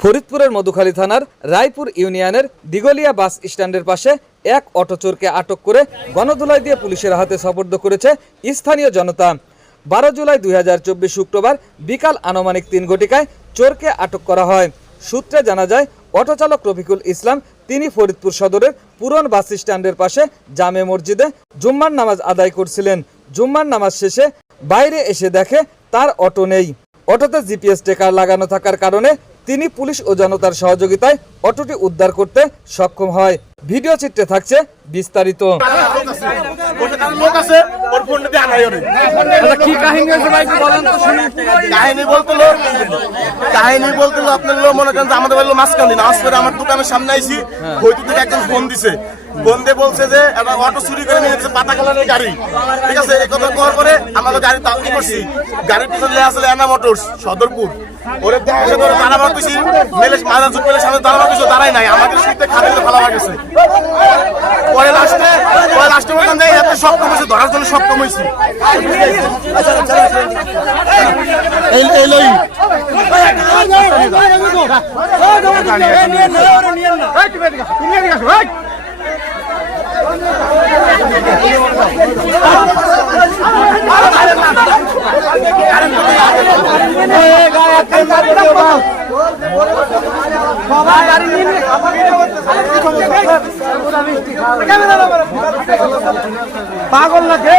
ফরিদপুরের মধুখালী থানার রায়পুর ইউনিয়নের দিগলিয়া বাস স্ট্যান্ডের পাশে এক অটোচোরকে আটক করে গণধুলাই দিয়ে পুলিশের হাতে সোপর্দ করেছে স্থানীয় জনতা। বারো জুলাই দুই হাজার চব্বিশ শুক্রবার বিকাল আনুমানিক তিন ঘটিকায় চোরকে আটক করা হয়। সূত্রে জানা যায়, অটোচালক রফিকুল ইসলাম, তিনি ফরিদপুর সদরের পুরন বাস স্ট্যান্ডের পাশে জামে মসজিদে জুম্মার নামাজ আদায় করছিলেন। জুম্মার নামাজ শেষে বাইরে এসে দেখে তার অটো নেই। অটোতে জিপিএস টেকার লাগানো থাকার কারণে তিনি পুলিশ ও জনতার সহযোগিতায় অটোটি উদ্ধার করতে সক্ষম হয়। ভিডিও চিত্রে থাকছে বিস্তারিত। লোক আছে ওর ফোনটা দিয়ে আনাই ওরে কি কাহিনী হয়েছে ভাই বলেন তো শুনি। কাহিনী বলতে লো কাহিনী বলতে লো আপনার মনে করেন আমাদের বাড়ির মাস্ক দিন আজ করে আমার দোকানের সামনে আইসি হয়তো থেকে একজন ফোন দিছে। ফোন দিয়ে বলছে যে একটা অটো চুরি করে নিয়ে যাচ্ছে পাতা কালারের গাড়ি ঠিক আছে এই কথা করার পরে আমরা গাড়ি তাড়াতাড়ি করছি গাড়ির পিছনে আছে এনা মোটরস সদরপুর ওরে দেখা ধরে দাঁড়াবার পিছি মেলে ঝুঁক মেলে সামনে দাঁড়াবার পিছু দাঁড়াই নাই আমাদের সুতে খাতে ফেলা গেছে পরে লাস্টে পরে লাস্টে বললাম যে এত সক্ষম হয়েছে ধরার জন্য সক্ষম হয়েছি এই লই পাগল না কে?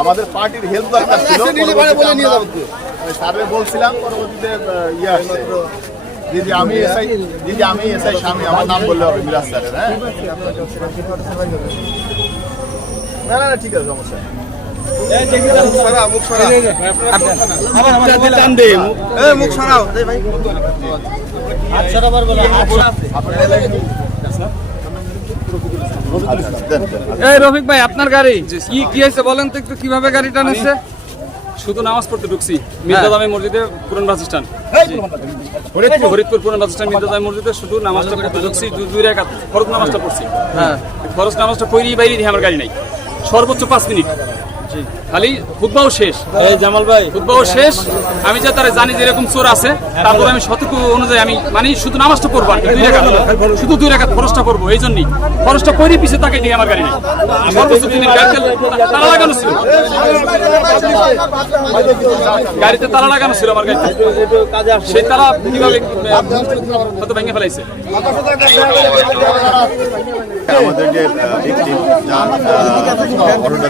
আমাদের পার্টির হেল্প দরকার ছিল বলছিলাম পরবর্তীতে ইয়ে দিদি আমি এসআই দিদি আমি এসআই স্বামী আমার নাম বললে হবে মিরাজ স্যারের হ্যাঁ না না, ঠিক আছে, সমস্যা এই রফিক ভাই আপনার গাড়ি? কি কি হয়েছে বলেন তো একটু কীভাবে গাড়িটা নিচ্ছে? শুধু নামাজ পড়তে ঢুকছি মির্জাদামে মসজিদে পুরান বাস স্ট্যান্ড। ফরিদপুর পুরান বাস স্ট্যান্ড মির্জাদামে মসজিদে শুধু নামাজটা পড়তে ঢুকছি দু- দুই রেখাত ফরজ নামাজটা পড়ছি। হ্যাঁ। ফরজ নামাজটা পড়ি বাইরে দিয়ে আমার গাড়ি নাই। সর্বোচ্চ পাঁচ মিনিট। খালি খুদ্বাও শেষ। জামাল ভাই। খুদ্বাও শেষ। আমি যা তারা জানি যে এরকম চোর আছে তারপর আমি সতর্ক অনুযায়ী আমি মানে শুধু নামাজটা পড়ব আর দুই রেখাত। শুধু দুই রেখাত ফরজটা পড়ব এই জন্যই। ফরজটা পড়ি পিছিয়ে তাকে দিয়ে আমার গাড়ি নেই। সর্বোচ্চ দিনের গাড়িতে তালা লাগানো ছিল। গাড়িতে তালা লাগানো ছিল আমার গাড়িতে। সেই তালা কীভাবে হয়তো ভেঙে ফেলাইছে। আমাদের যে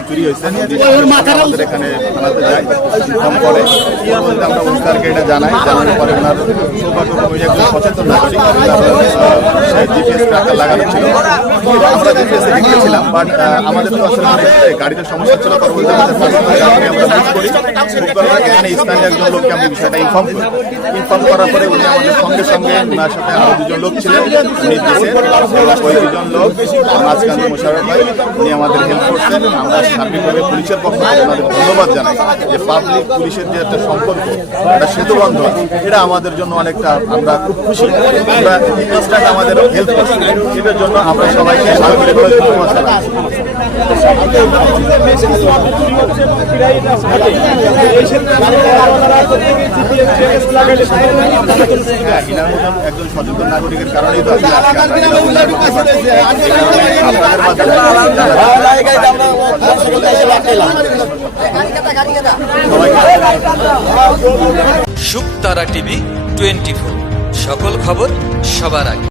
চুরি হয়েছে আমাদের এখানে থানাতে যায় ইনফর্ম করে আমরা ওস্তারকে এটা জানাই জানানোর পরে ওনার একজন সচেতন নাগরিক। বাট আমাদের আসলে গাড়িতে সমস্যা ছিল আমাদের স্থানীয় একজন লোককে বিষয়টা ইনফর্ম ইনফর্ম করার পরে উনি আমাদের সঙ্গে সাথে দুজন লোক ছিলেন, উনি ওই দুজন লোক উনি আমাদের পুলিশের ধন্যবাদ জানাই যে পাবলিক পুলিশের যে একটা সম্পর্ক, একটা সেতু এটা আমাদের জন্য অনেকটা আমরা খুব খুশি। আমরা আমাদের হেল্প জন্য আমরা সবাইকে একজন সচেতন নাগরিকের কারণেই তো সুকতারা টিভি টোয়েন্টি ফোর। সকল খবর সবার আগে।